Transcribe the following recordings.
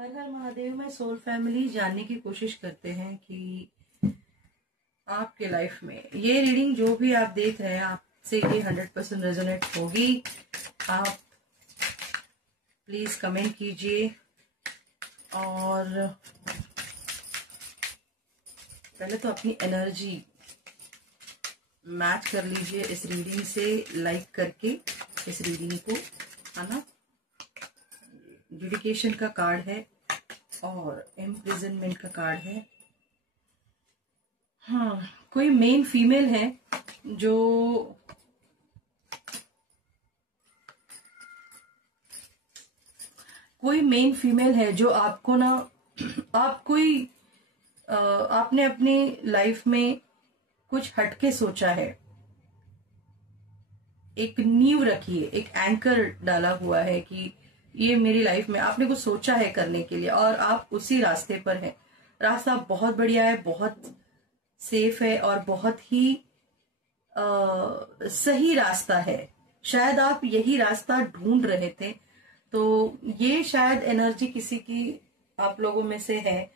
हर हर महादेव में soul family जानने की कोशिश करते हैं कि आपके लाइफ में ये रीडिंग जो भी आप देख रहे हैं आपसे ये 100% रेजोनेट होगी। आप प्लीज कमेंट कीजिए और पहले तो अपनी एनर्जी मैच कर लीजिए इस रीडिंग से, लाइक करके इस रीडिंग को, है ना। डेडिकेशन का कार्ड है और इम्प्रिजनमेंट का कार्ड है। हाँ, कोई मेन फीमेल है जो आपको ना, आपने अपनी लाइफ में कुछ हटके सोचा है, एक नींव रखी है, एक एंकर डाला हुआ है कि ये मेरी लाइफ में आपने कुछ सोचा है करने के लिए और आप उसी रास्ते पर हैं। रास्ता बहुत बढ़िया है, बहुत सेफ है और बहुत ही सही रास्ता है। शायद आप यही रास्ता ढूंढ रहे थे, तो ये शायद एनर्जी किसी की आप लोगों में से है।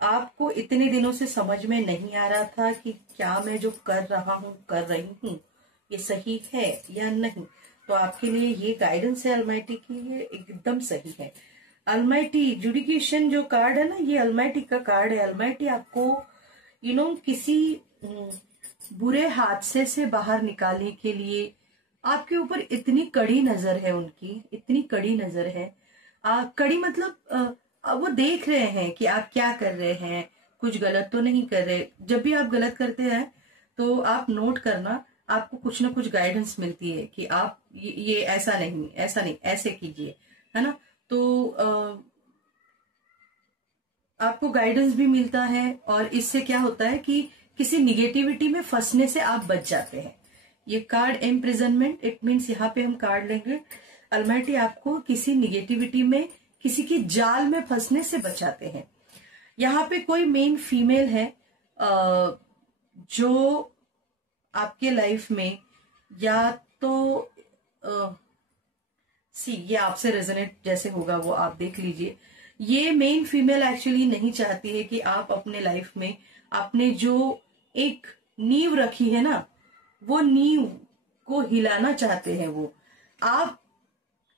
आपको इतने दिनों से समझ में नहीं आ रहा था कि क्या मैं जो कर रही हूँ ये सही है या नहीं। तो आपके लिए ये गाइडेंस है अलमाइटी की, ये एकदम सही है। अलमाइटी जुडिकेशन जो कार्ड है ना, ये अलमाइटी का कार्ड है। अलमाइटी आपको किसी बुरे हादसे से बाहर निकालने के लिए आपके ऊपर इतनी कड़ी नजर है, उनकी इतनी कड़ी नजर है। कड़ी मतलब वो देख रहे हैं कि आप क्या कर रहे हैं, कुछ गलत तो नहीं कर रहे। जब भी आप गलत करते हैं तो आप नोट करना, आपको कुछ ना कुछ गाइडेंस मिलती है कि आप ये ऐसा नहीं ऐसे कीजिए, है ना। तो आपको गाइडेंस भी मिलता है और इससे क्या होता है कि किसी निगेटिविटी में फंसने से आप बच जाते हैं। ये कार्ड इम्प्रिजनमेंट, इट मीन्स यहाँ पे हम कार्ड लेंगे अलमाइटी आपको किसी निगेटिविटी में, किसी की जाल में फंसने से बचाते हैं। यहाँ पे कोई मेन फीमेल है जो आपके लाइफ में या तो ये आपसे रेजोनेट जैसे होगा वो आप देख लीजिए। ये मेन फीमेल एक्चुअली नहीं चाहती है कि आप अपने लाइफ में आपने जो एक नींव रखी है ना, वो नींव को हिलाना चाहते हैं। वो आप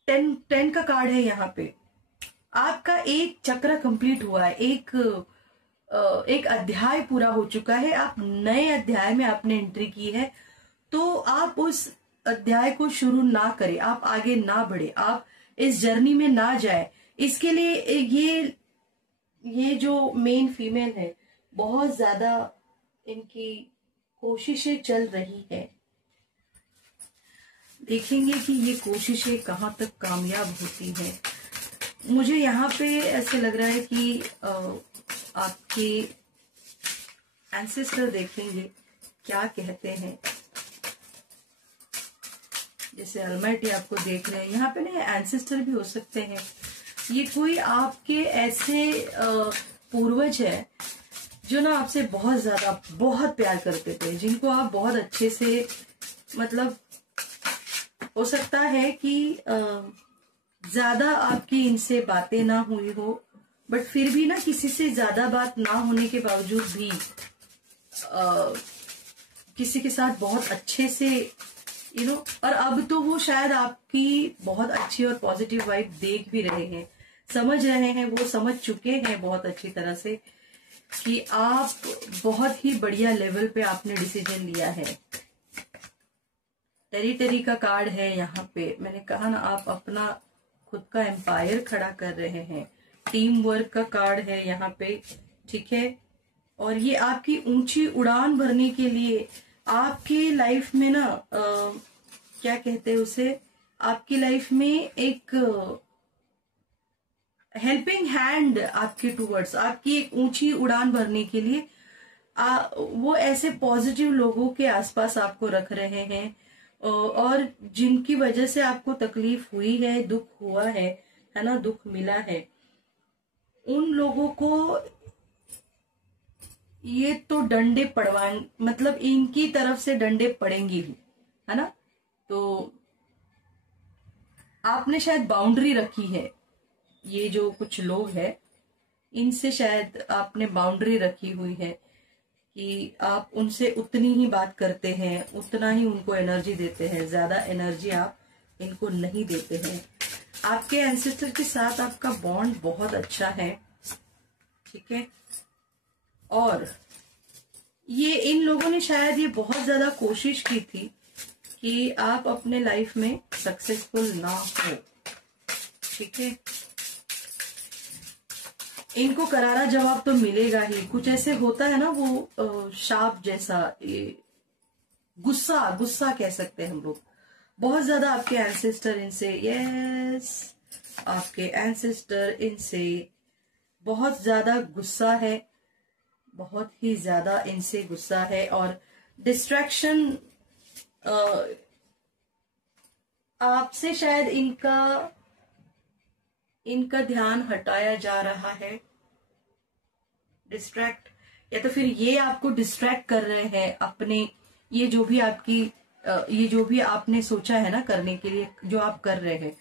10 का कार्ड है यहाँ पे। आपका एक चक्र कंप्लीट हुआ है, एक अध्याय पूरा हो चुका है। आप नए अध्याय में आपने एंट्री की है, तो आप उस अध्याय को शुरू ना करें, आप आगे ना बढ़े, आप इस जर्नी में ना जाए। इसके लिए ये जो मेन फीमेल है बहुत ज्यादा इनकी कोशिशें चल रही है। देखेंगे कि ये कोशिशें कहां तक कामयाब होती हैं। मुझे यहाँ पे ऐसे लग रहा है कि आपके एंसेस्टर देखेंगे क्या कहते हैं। जैसे अलमाइटी आपको देख रहे हैं, यहाँ पे ना एंसेस्टर भी हो सकते हैं। ये कोई आपके ऐसे पूर्वज है जो ना आपसे बहुत प्यार करते थे, जिनको आप बहुत अच्छे से, मतलब हो सकता है कि ज्यादा आपकी इनसे बातें ना हुई हो, बट फिर भी ना किसी से ज्यादा बात ना होने के बावजूद भी किसी के साथ बहुत अच्छे से और अब तो वो शायद आपकी बहुत अच्छी और पॉजिटिव वाइब देख भी रहे हैं, समझ रहे हैं, वो समझ चुके हैं बहुत अच्छी तरह से कि आप बहुत ही बढ़िया लेवल पे आपने डिसीजन लिया है। टेरिटरी का कार्ड है यहाँ पे। मैंने कहा ना, आप अपना खुद का एम्पायर खड़ा कर रहे हैं। टीम वर्क का कार्ड है यहाँ पे, ठीक है। और ये आपकी ऊंची उड़ान भरने के लिए आपकी लाइफ में ना क्या कहते हैं उसे, आपकी लाइफ में एक हेल्पिंग हैंड आपके टूवर्ड्स, आपकी एक ऊंची उड़ान भरने के लिए वो ऐसे पॉजिटिव लोगों के आसपास आपको रख रहे हैं और जिनकी वजह से आपको तकलीफ हुई है, दुख हुआ है ना, दुख मिला है, उन लोगों को ये तो डंडे पड़वाएं, मतलब इनकी तरफ से डंडे पड़ेंगे ही, है ना। तो आपने शायद बाउंड्री रखी है ये जो कुछ लोग हैं इनसे शायद आपने बाउंड्री रखी हुई है कि आप उनसे उतनी ही बात करते हैं, उतना ही उनको एनर्जी देते हैं, ज्यादा एनर्जी आप इनको नहीं देते हैं। आपके एंसेस्टर के साथ आपका बॉन्ड बहुत अच्छा है, ठीक है। और ये इन लोगों ने शायद ये बहुत ज्यादा कोशिश की थी कि आप अपने लाइफ में सक्सेसफुल ना हो, ठीक है। इनको करारा जवाब तो मिलेगा ही, कुछ ऐसे होता है ना वो शाप जैसा, ये गुस्सा गुस्सा कह सकते हैं हम लोग। बहुत ज्यादा आपके एंसेस्टर इनसे, यस, आपके एंसेस्टर इनसे बहुत ज्यादा गुस्सा है, बहुत ही ज्यादा इनसे गुस्सा है। और डिस्ट्रैक्शन आपसे शायद इनका ध्यान हटाया जा रहा है, डिस्ट्रैक्ट, या तो फिर ये आपको डिस्ट्रैक्ट कर रहे हैं अपने, ये जो भी आपने सोचा है ना करने के लिए, जो आप कर रहे हैं,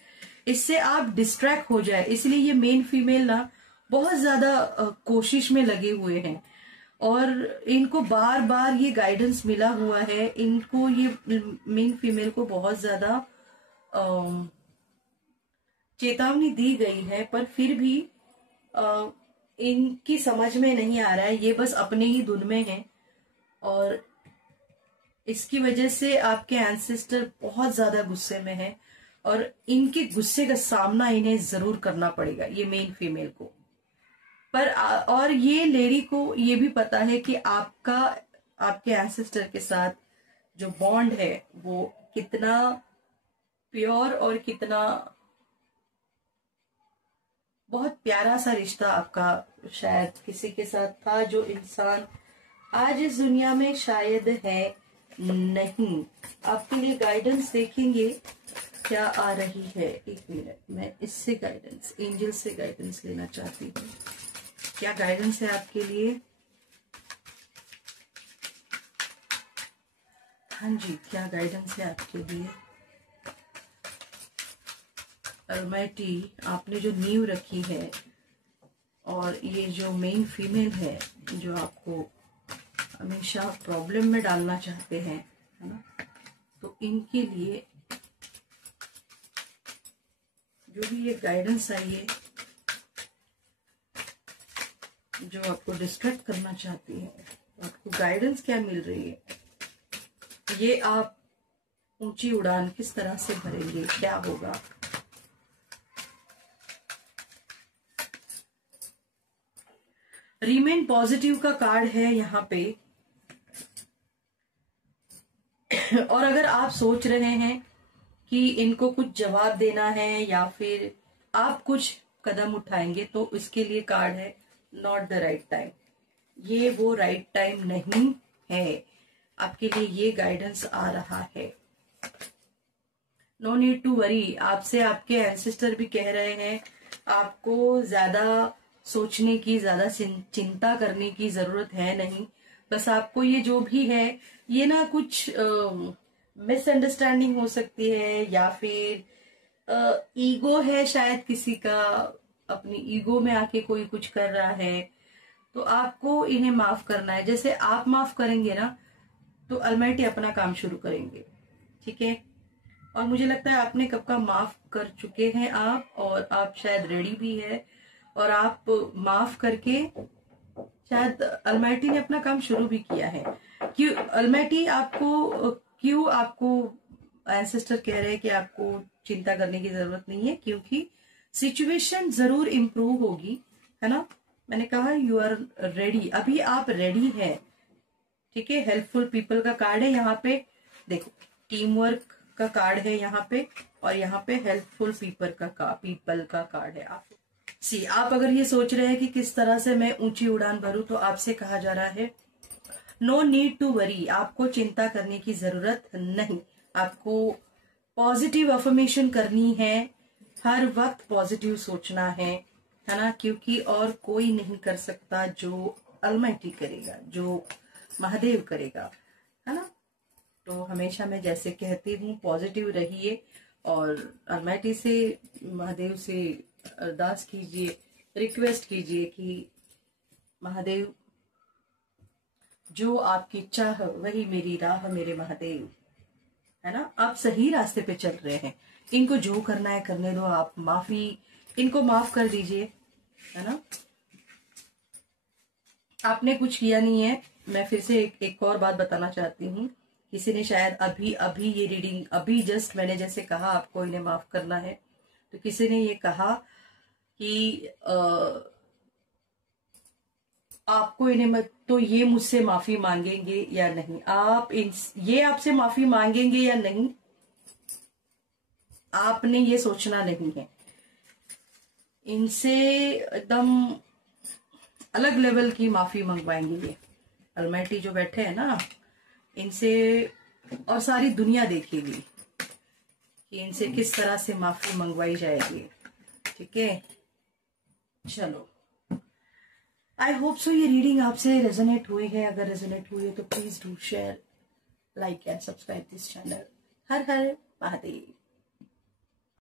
इससे आप डिस्ट्रैक्ट हो जाए, इसलिए ये मेन फीमेल ना बहुत ज्यादा कोशिश में लगे हुए हैं। और इनको बार बार ये गाइडेंस मिला हुआ है, इनको ये मेन फीमेल को बहुत ज्यादा चेतावनी दी गई है, पर फिर भी इनकी समझ में नहीं आ रहा है, ये बस अपने ही धुन में है। और इसकी वजह से आपके एंसेस्टर बहुत ज्यादा गुस्से में है और इनके गुस्से का सामना इन्हें जरूर करना पड़ेगा, ये मेन फीमेल को। पर और ये लेडी को ये भी पता है कि आपके एंसेस्टर के साथ जो बॉन्ड है वो कितना प्योर और कितना बहुत प्यारा सा रिश्ता आपका शायद किसी के साथ था, जो इंसान आज इस दुनिया में शायद है नहीं। आपके लिए गाइडेंस देखेंगे क्या आ रही है। एक मिनट, मैं इससे गाइडेंस, एंजल से गाइडेंस लेना चाहती हूँ। क्या गाइडेंस है आपके लिए? हाँ जी, क्या गाइडेंस है आपके लिए? अलमाइटी, आपने जो नींव रखी है और ये जो मेन फीमेल है जो आपको हमेशा प्रॉब्लम में डालना चाहते हैं, है ना, तो इनके लिए जो भी ये गाइडेंस आई है, जो आपको डिस्ट्रैक्ट करना चाहती है, तो आपको गाइडेंस क्या मिल रही है? ये आप ऊंची उड़ान किस तरह से भरेंगे, क्या होगा? रिमेन पॉजिटिव का कार्ड है यहाँ पे। और अगर आप सोच रहे हैं कि इनको कुछ जवाब देना है या फिर आप कुछ कदम उठाएंगे, तो इसके लिए कार्ड है नॉट द राइट टाइम। ये वो राइट टाइम नहीं है, आपके लिए ये गाइडेंस आ रहा है। नो नीड टू वरी, आपसे आपके एंसेस्टर भी कह रहे हैं आपको ज्यादा सोचने की, ज्यादा चिंता करने की जरूरत है नहीं। बस आपको ये जो भी है, ये ना कुछ मिसअंडरस्टैंडिंग हो सकती है या फिर ईगो है शायद किसी का, अपनी ईगो में आके कोई कुछ कर रहा है, तो आपको इन्हें माफ करना है। जैसे आप माफ करेंगे ना तो अलमाइटी अपना काम शुरू करेंगे, ठीक है। और मुझे लगता है आपने कब का माफ कर चुके हैं आप, और आप शायद रेडी भी है, और आप माफ करके शायद अलमाइटी ने अपना काम शुरू भी किया है। क्यों अलमाइटी क्यों आपको एंसेस्टर कह रहे हैं कि आपको चिंता करने की जरूरत नहीं है? क्योंकि सिचुएशन जरूर इम्प्रूव होगी, है ना। मैंने कहा यू आर रेडी, अभी आप रेडी है, ठीक है। हेल्पफुल पीपल का कार्ड है यहाँ पे, देखो टीम वर्क का कार्ड है यहाँ पे, और यहाँ पे हेल्पफुल पीपल का कार्ड है। आप अगर ये सोच रहे हैं कि किस तरह से मैं ऊंची उड़ान भरूं, तो आपसे कहा जा रहा है नो नीड टू वरी, आपको चिंता करने की जरूरत नहीं। आपको पॉजिटिव अफर्मेशन करनी है, हर वक्त पॉजिटिव सोचना है ना, क्योंकि और कोई नहीं कर सकता जो अलमाइटी करेगा, जो महादेव करेगा, है ना। तो हमेशा मैं जैसे कहती हूँ पॉजिटिव रहिए और अलमाइटी से, महादेव से अरदास कीजिए, रिक्वेस्ट कीजिए कि महादेव जो आपकी इच्छा है वही मेरी राह मेरे महादेव, है ना। आप सही रास्ते पे चल रहे हैं, इनको जो करना है करने दो, आप इनको माफ कर दीजिए, है ना। आपने कुछ किया नहीं है। मैं फिर से एक और बात बताना चाहती हूँ। किसी ने शायद अभी अभी ये रीडिंग, अभी जस्ट मैंने जैसे कहा आपको इन्हें माफ करना है, तो किसी ने ये कहा कि आपको इन्हें मत, तो ये मुझसे माफी मांगेंगे या नहीं, ये आपसे माफी मांगेंगे या नहीं, आपने ये सोचना नहीं है। इनसे एकदम अलग लेवल की माफी मंगवाएंगे ये अलमाइटी जो बैठे हैं ना, इनसे, और सारी दुनिया देखेगी कि इनसे किस तरह से माफी मंगवाई जाएगी। ठीक है, चलो, आई होप सो ये रीडिंग आपसे रेजोनेट हुई है। अगर रेजोनेट हुई है तो please do share, like and subscribe this channel. Her her Mahadev.